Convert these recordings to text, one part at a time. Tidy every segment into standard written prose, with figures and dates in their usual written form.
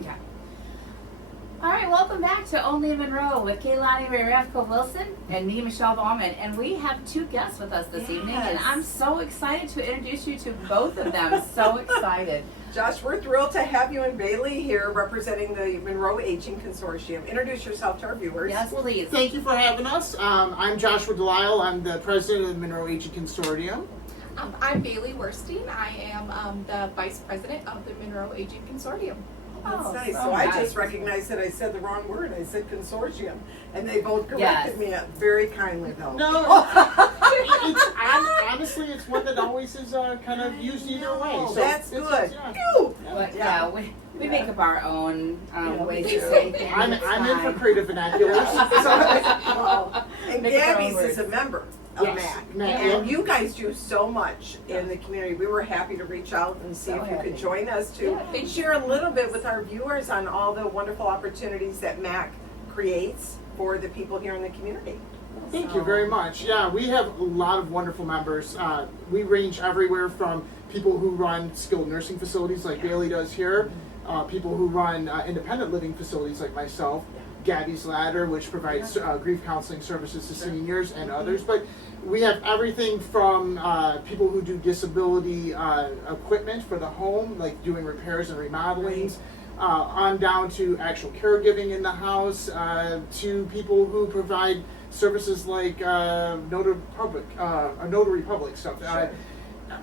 Yeah. All right, welcome back to Only in Monroe with Kaylani Rafko-Wilson and me, Michelle Bauman. And we have two guests with us this evening, and I'm so excited to introduce you to both of them. So excited. Josh, we're thrilled to have you and Bailey here representing the Monroe Aging Consortium. Introduce yourself to our viewers. Yes, please. Thank you for having us. I'm Joshua Delisle. I'm the president of the Monroe Aging Consortium. I'm Bailey Werstein. I am the vice president of the Monroe Aging Consortium. That's nice. so So I nice. just recognized that I said the wrong word. I said consortium. And they both corrected me very kindly, though. No, honestly, it's one that always is kind of used either way. So That's good. yeah. Phew. But, Yeah. we make up our own ways we to do. say things. I'm in for creative vernaculars. And Make up our own Gabby's is a words. member of Yes, MAC. MAC. And you guys do so much in the community. We were happy to reach out and see So if you happy. could join us to Yeah. share a little bit with our viewers on all the wonderful opportunities that MAC creates for the people here in the community. Thank you very much. Yeah, we have a lot of wonderful members. We range everywhere from people who run skilled nursing facilities like Bailey does here, people who run independent living facilities like myself, Gabby's Ladder, which provides grief counseling services to seniors and others. But we have everything from people who do disability equipment for the home, like doing repairs and remodelings, on down to actual caregiving in the house, to people who provide services like notary public stuff.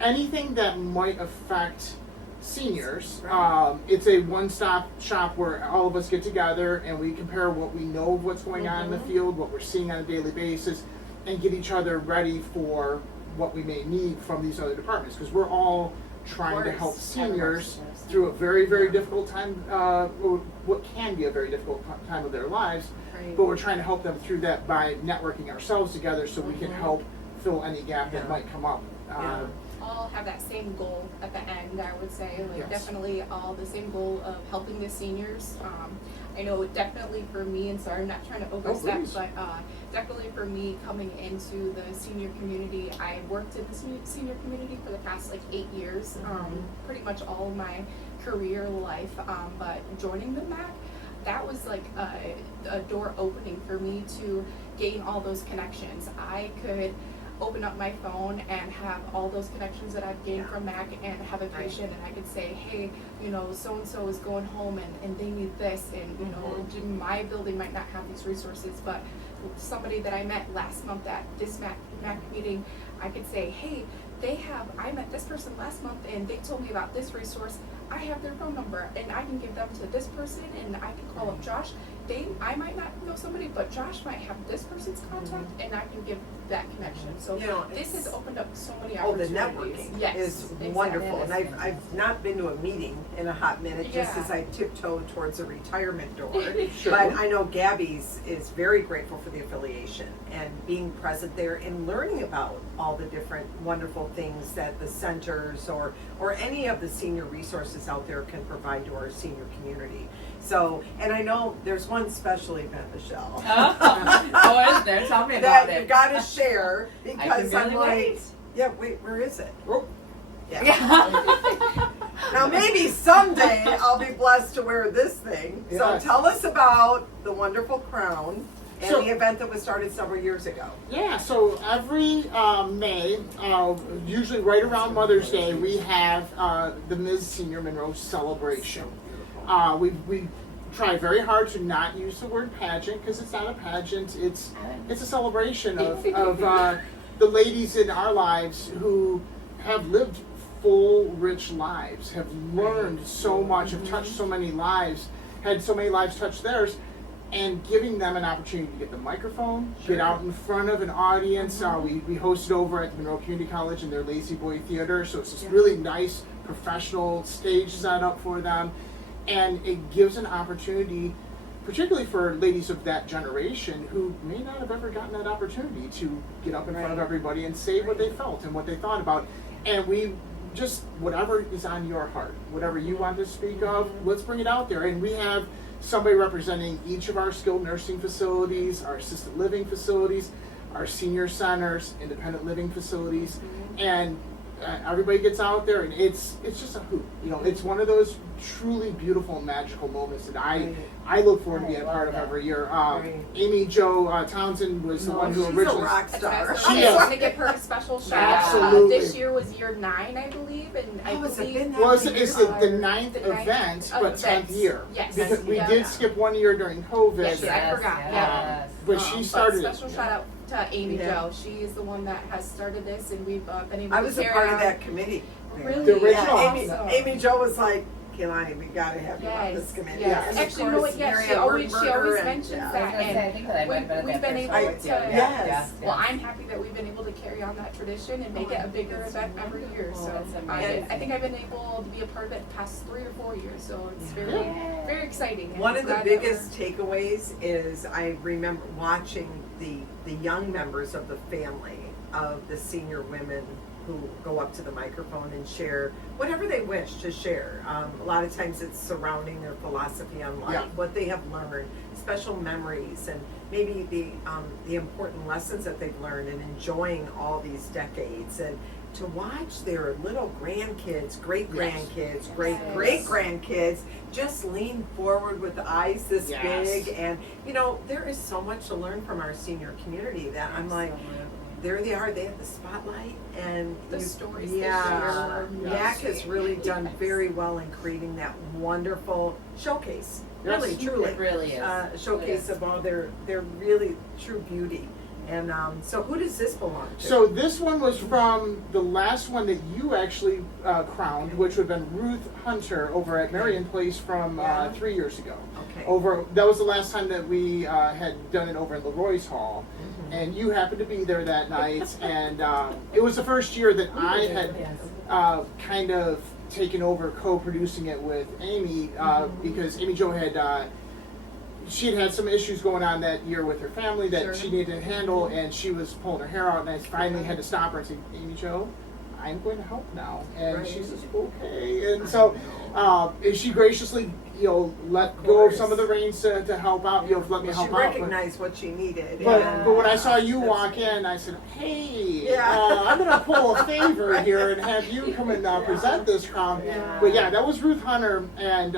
Anything that might affect seniors. It's a one-stop shop where all of us get together and we compare what we know of what's going on in the field, what we're seeing on a daily basis, and get each other ready for what we may need from these other departments, because we're all trying to help seniors through a very, very difficult time, or what can be a very difficult time of their lives, but we're trying to help them through that by networking ourselves together so we can help fill any gap that might come up. All have that same goal at the end, I would say. Like Yes. definitely all the same goal of helping the seniors. I know definitely for me, and sorry, I'm not trying to overstep, please. but definitely for me coming into the senior community, I worked in the senior community for the past like 8 years, pretty much all of my career life. But joining the MAC, that was like a door opening for me to gain all those connections. I could open up my phone and have all those connections that I've gained from MAC and have a patient and I could say, hey, you know, so-and-so is going home and they need this, and you know, my building might not have these resources, but somebody that I met last month at this MAC meeting, I could say, hey, I met this person last month and they told me about this resource. I have their phone number and I can give them to this person, and I can call up Josh. I might not know somebody, but Josh might have this person's contact and I can give that connection. So You know, this has opened up so many The opportunities. networking Yes, is exactly. wonderful. And I've not been to a meeting in a hot minute, just Yeah. as I tiptoe towards a retirement door. Sure. But I know Gabby's is very grateful for the affiliation and being present there and learning about all the different wonderful things that the centers or any of the senior resources out there can provide to our senior community. So, and I know there's one special event, Michelle, Oh, is there? Tell me about that you it. got to share, because barely I'm like, wait. yeah, wait, where is it? Oh, Yeah. Now maybe someday I'll be blessed to wear this thing. So Yes. tell us about the wonderful crown and So- the event that was started several years ago. yeah, so every May, usually right around Mother's Day, we have the Ms. Senior Monroe celebration. We try very hard to not use the word pageant, because it's not a pageant. It's a celebration of the ladies in our lives who have lived full, rich lives, have learned so much, have touched so many lives, had so many lives touch theirs, and giving them an opportunity to get the microphone, get out in front of an audience. We hosted over at the Monroe Community College in their Lazy Boy Theater, so it's this really nice professional stage set up for them. And it gives an opportunity, particularly for ladies of that generation who may not have ever gotten that opportunity to get up in front of everybody and say what they felt and what they thought about. And we just, whatever is on your heart, whatever you want to speak of, let's bring it out there. And we have somebody representing each of our skilled nursing facilities, our assisted living facilities, our senior centers, independent living facilities, and everybody gets out there, and it's just a hoot. You know, it's one of those truly beautiful and magical moments that I look forward to being a part of every year. Amy Jo Townsend was the one who she's originally. a rock star. I want to give her a special shout out. Absolutely. This year was year 9, I believe, and I has it believe. been that Well, it's many the years? ninth The ninth event, but 10th year. Yes. Because we Yeah. did skip one year during COVID. Yes, I forgot. Yes. But she started it. Special shout out to Amy Yeah. Jo. She is the one that has started this, and we've been able I to was a carry part of on. that committee. Really? The original. Yeah, Amy Jo was like, Kehlani, we gotta have you on this committee. Yes. And of Actually, you know course, what? Yes, she Marianne always Wurtenberger and- mentions yeah. I was that. gonna say, I think that I might have been at we've that been first able one, to. too. Yes. Well, I'm happy that we've been able to carry on that tradition and make it a bigger event every year. Oh, So that's I amazing. think I've been able to be a part of it the past 3 or 4 years. So it's very, Yeah. very exciting. and One of the glad that we're- biggest takeaways is I remember watching the young members of the family of the senior women who go up to the microphone and share whatever they wish to share. A lot of times it's surrounding their philosophy on life, Yeah. what they have learned, special memories, and maybe the important lessons that they've learned, and enjoying all these decades. And to watch their little grandkids, great grandkids, great great grandkids just lean forward with eyes this Yes. big, and you know there is so much to learn from our senior community that I'm like, there they are, they have the spotlight, and The stories yeah, they share. Mac has really done very well in creating that wonderful showcase. Yes. Really, truly, It really is. showcase of all their really true beauty. And so, who does this belong to? So this one was from the last one that you actually crowned, which would have been Ruth Hunter over at Marion Place from Yeah. 3 years ago. Okay. That was the last time that we had done it over at Leroy's Hall, Mm-hmm. and you happened to be there that night, and it was the first year that I had kind of taken over co-producing it with Amy because Amy Jo had she had some issues going on that year with her family that she needed to handle, and she was pulling her hair out, and I finally had to stop her and say, Amy Jo, I'm going to help now. And Right. she says, okay. And so she graciously, let go of some of the reins to help out, let me help She out. recognized what she needed. But when I saw you walk in, I said, hey, Yeah. I'm going to pull a favor here and have you come and present this crown. Yeah. But yeah, that was Ruth Hunter, and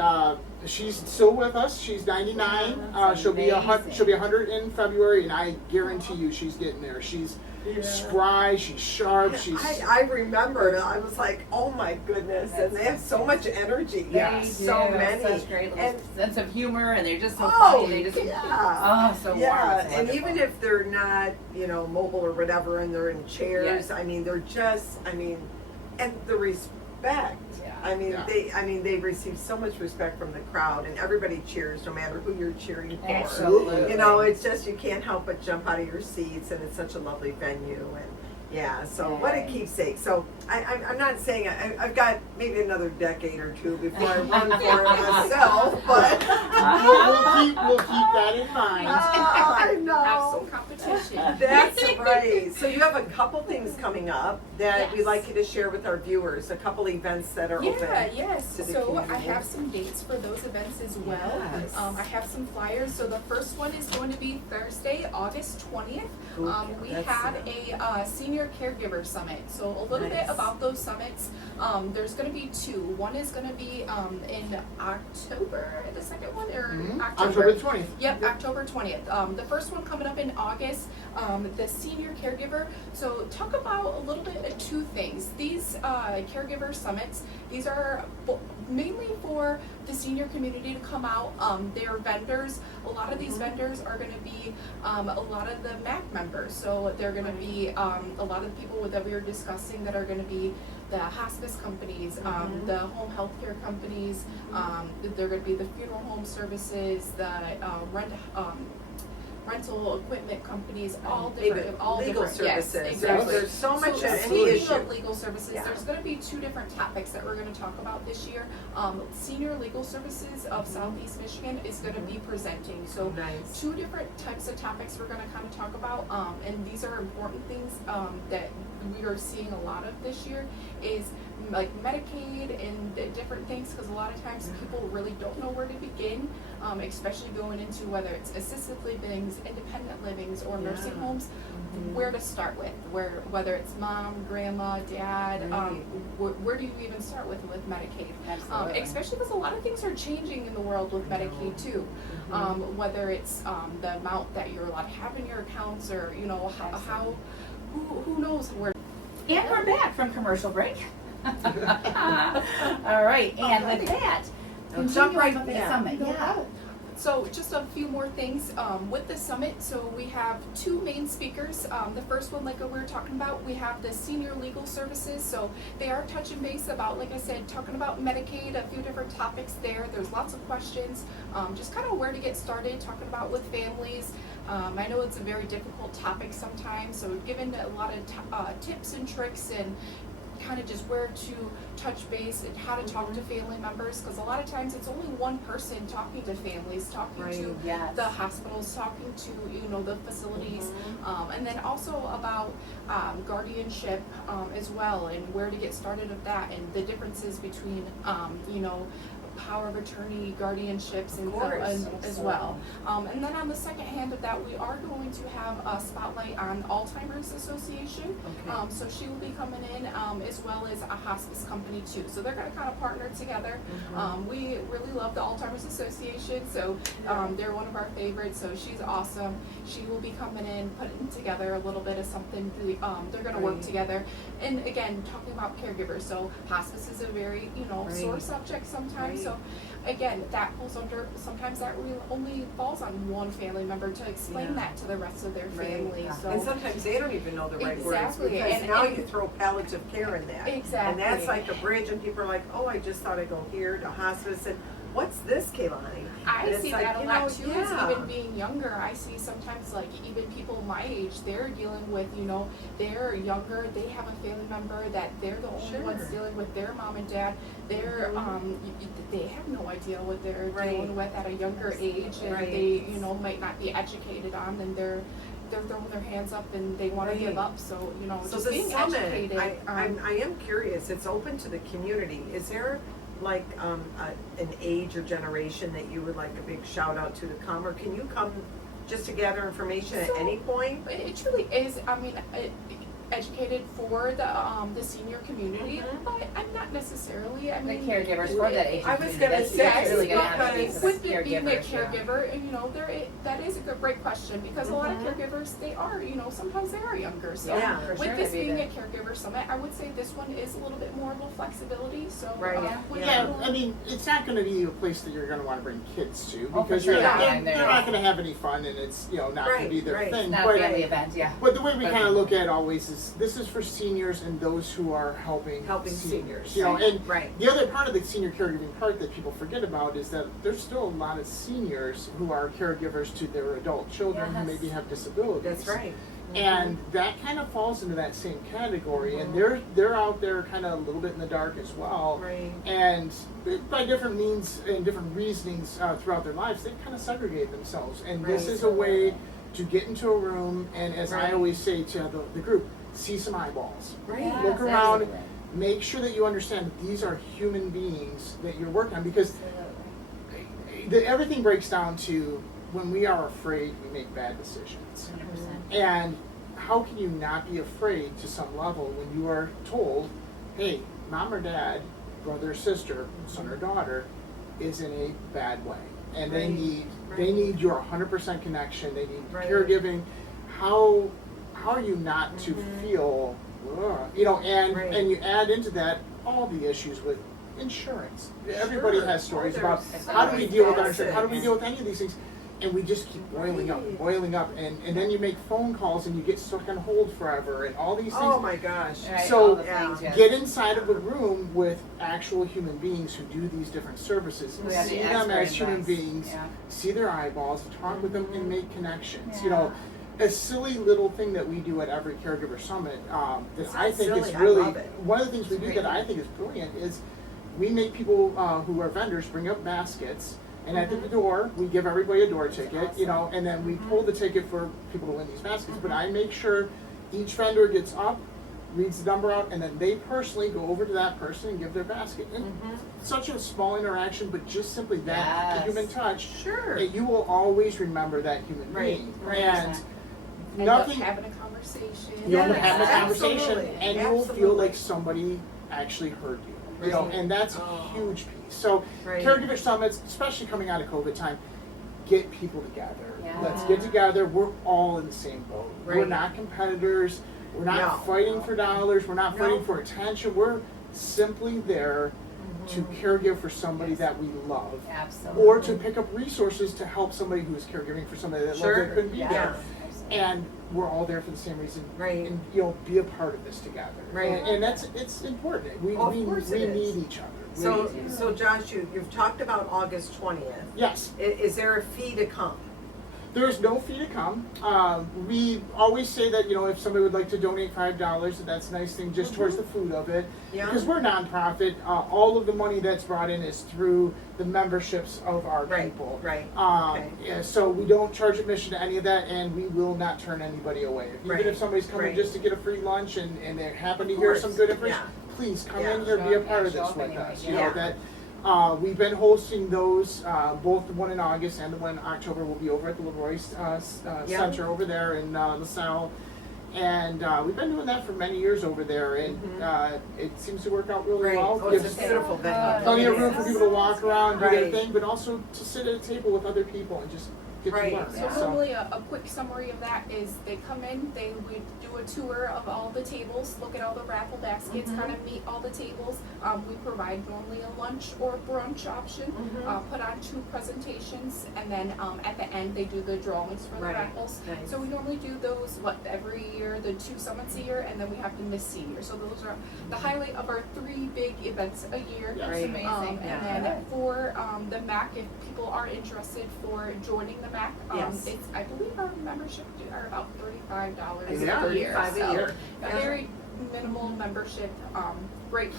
she's still with us. She's 99. That's She'll be amazing. she'll be 100 in February, and I guarantee you she's getting there. She's spry, she's sharp, she's... I remembered, I was like, oh my goodness, and they have so much energy. Yeah. They So do. many. Such great little And- sense of humor, and they're just so Oh, funny. They just yeah. so warm. Yeah, It's and wonderful. even if they're not, mobile or whatever, and they're in chairs, Yeah. I mean, they're just, and the respect. Yeah. They've received so much respect from the crowd, and everybody cheers no matter who you're cheering for. Absolutely. It's just, you can't help but jump out of your seats, and it's such a lovely venue, and what a keepsake. So I'm not saying I've got maybe another decade or two before I run for it myself, but we'll keep that in mind. I know. Have some competition. That's right. So you have a couple things coming up that we'd Yes. like you to share with our viewers. A couple events that are open. Yes. to the So I community. have some dates for those events as well. Yes. I have some flyers. So the first one is going to be Thursday, August 20th. We that's had a senior caregiver summit. So a little bit Nice. about those summits. There's going to be 2. One is going to be in October, the second one, or October 20th. Yep, October 20th. The first one coming up in August, the senior caregiver. So talk about a little bit of 2 things. These caregiver summits, these are mainly for the senior community to come out. They're vendors. A lot of these vendors are going to be a lot of the MAC members. So they're going to be a lot of the people that we were discussing that are going to be the hospice companies, the home health care companies. They're going to be the funeral home services, the rental equipment companies, all different, Maybe all legal different. Yes, services. exactly. There's so much So at any speaking issue. of legal services, Yeah. there's going to be 2 different topics that we're going to talk about this year. Senior Legal Services of Southeast Michigan is going to be presenting. So Nice. 2 different types of topics we're going to kind of talk about, and these are important things that we are seeing a lot of this year, is like Medicaid and different things, because a lot of times people really don't know where to begin, especially going into whether it's assisted livings, independent livings, or nursing homes. Where to start with, whether it's mom, grandma, dad, where do you even start with Medicaid? Absolutely. Especially because a lot of things are changing in the world with Medicaid too. Whether it's the amount that you're allowed to have in your accounts, or who knows where. And we're back from commercial break. All right, and with that, jump right with the in. summit. No Yeah. problem. So just a few more things with the summit. So we have two main speakers. The first one, like we were talking about, we have the senior legal services. So they are touching base about, like I said, talking about Medicaid, a few different topics there. There's lots of questions, just kind of where to get started, talking about with families. I know it's a very difficult topic sometimes, so we've given a lot of tips and tricks and kind of just where to touch base and how to talk to family members, because a lot of times it's only one person talking to families, talking to the hospitals, talking to the facilities, and then also about guardianship as well, and where to get started with that, and the differences between power of attorney, guardianships, and as well. And then on the second hand of that, we are going to have a spotlight on Alzheimer's Association. So she will be coming in, as well as a hospice company too. So they're going to kind of partner together. We really love the Alzheimer's Association, so they're one of our favorites. So she's awesome. She will be coming in, putting together a little bit of something. They're going to work together. And again, talking about caregivers. So hospice is a very sore subject sometimes. So again, that falls under, sometimes that really only falls on one family member to explain that to the rest of their family. So and sometimes they don't even know the right words, because and now you throw palliative care in that. Exactly. And that's like a bridge, and people are like, oh, I just thought I'd go here to hospice, and what's this, Kaylani? I see like, that a lot too, is yeah. even being younger. I see sometimes, like, even people my age, they're dealing with, they're younger, they have a family member that they're the only ones dealing with their mom and dad. They're, they have no idea what they're dealing with at a younger age, and they, might not be educated on, and they're throwing their hands up and they want to give up. So, So just the being summit, educated. I am curious, it's open to the community. Is there like an age or generation that you would like a big shout out to come, or can you come just to gather information at any point? It truly is. I mean, educated for the senior community, but I'm not necessarily. I mean, the caregivers for that age. I was gonna say, that's really going to advocate for the with it being a caregivers. caregiver, and that is a great question, because a lot of caregivers, they are, sometimes they are younger. So For with sure, this they'd be being the- a caregiver summit, I would say this one is a little bit more of a flexibility. So Yeah, I mean, it's not going to be a place that you're going to want to bring kids to, Oh, for because sure. they're Yeah, not going to have any fun, and it's not going to be their thing. Not a family event, But the way we kind of look at it always is, this is for seniors and those who are helping seniors. and the other part of the senior caregiving part that people forget about is that there's still a lot of seniors who are caregivers to their adult children who maybe have disabilities. That's right. And that kind of falls into that same category, and they're out there kind of a little bit in the dark as well. Right. And by different means and different reasonings throughout their lives, they kind of segregate themselves. And this is a way to get into a room, and as I always say to the group, see some eyeballs. Yes, Look around, absolutely. make sure that you understand that these are human beings that you're working on, because everything breaks down to, when we are afraid, we make bad decisions. 100%. And how can you not be afraid to some level when you are told, hey, mom or dad, brother or sister, son or daughter is in a bad way, and they need your 100% connection, they need caregiving. How are you not to feel, and you add into that all the issues with insurance. Everybody has stories about how do we deal with our insurance, how do we deal with any of these things, and we just keep boiling up, and then you make phone calls and you get stuck on hold forever, and all these things. Oh my gosh. Right, So all the things, yes. get inside of a room with actual human beings who do these different services. Who have See the them expert as human advice. beings, Yeah. see their eyeballs, talk with them, and make connections. Yeah. A silly little thing that we do at every caregiver summit that I think silly, is I really love it. one of the things we do that I think is brilliant is we make people who are vendors bring up baskets. And at the door, we give everybody a door ticket, and then we pull the ticket for people to win these baskets. But I make sure each vendor gets up, reads the number out, and then they personally go over to that person and give their basket. And Mhm. such a small interaction, but just simply that Yes. human touch, Sure. that you will always remember that human Right, being. right. And End nothing, up having a conversation. you'll end up Yes, having a conversation, absolutely, and you'll feel absolutely. like somebody actually heard you. You know, Right. and that's a Oh. huge piece. So Right. caregiver summits, especially coming out of COVID time, get people together. Yeah. Let's get together. We're all in the same boat. We're Right. not competitors. We're not No. fighting for dollars. We're not fighting No. for attention. We're simply there to caregive for somebody Yes. that we love, Absolutely. or to pick up resources to help somebody who's caregiving for somebody that Sure. loved that couldn't be Yes. there. Absolutely. And we're all there for the same reason. Right. And you'll be a part of this together. Right. And it's important. We Of course we it is. need each other. So, We- so Josh, you've talked about August 20th. yes. Is there a fee to come? There's no fee to come. We always say that, if somebody would like to donate $5, that's a nice thing just towards the food of it. Yeah. Because we're a nonprofit. All of the money that's brought in is through the memberships of our Right, people. right. Okay. Yeah, so we don't charge admission to any of that, and we will not turn anybody away. Even Right, if somebody's coming right. just to get a free lunch and they happen to Of hear course, some good information, yeah. please come Yeah. in here, be a part of Show this up with anyway, us. yeah. We've been hosting those, both the one in August and the one in October will be over at the Leroy Yeah. Center over there in LaSalle. And we've been doing that for many years over there, and it seems to work out really Right. well. Oh, it's Gives a beautiful venue. plenty of It room for is. people to walk around, do their Right. thing, but also to sit at a table with other people and just get Right. to learn. So normally a quick summary of that is they come in, we do a tour of all the tables, look at all the raffle baskets, kind of meet all the tables. We provide normally a lunch or brunch option, put on 2 presentations, and then at the end they do the drawings for the Right. raffles. Nice. So we normally do those every year, the 2 summits a year, and then we have the Miss Senior. So those are the highlight of our 3 big events a year. Yes. Right. Amazing. Yeah. And then for the MAC, if people are interested for joining the MAC, Yes. it's, I believe our membership are about $35 Is it Yeah. a year. 35 a So year? a Yeah. very minimal membership, great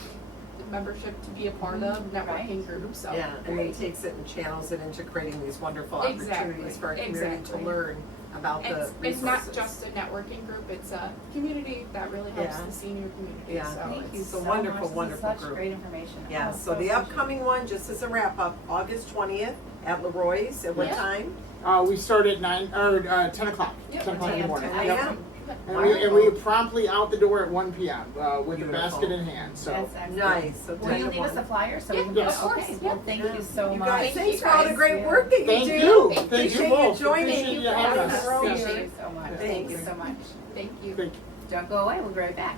membership to be a part of, networking group. So Yeah, and he takes it and channels it into creating these wonderful Exactly, opportunities for our community exactly. to learn about the it's resources. not just a networking group; it's a community that really helps Yeah. the senior community. Yeah. So Thank you It's so a wonderful, much. This wonderful is such group. great information. Yeah, Oh, so the upcoming one, just as a wrap up, August 20th at Leroy's, at what Yeah. time? We start at 10 o'clock. Yep, 10 o'clock in the morning. 10 Yep. a.m. And we promptly out the door at 1 p.m. With Beautiful. the basket in hand. So That's excellent. Nice. So Will 10 you to leave us 1. a flyer so Yeah, we can yes. go? of Okay. course, Well, yeah. thank you so You much. guys, Thank thanks you for all the guys. great work that you thank do. you. Thank Thank you you both. joining. Appreciate you having us. Thank you. Yes. Appreciate you so much. Thank you so much. Thank you. Thank you. Don't go away. We'll be right back.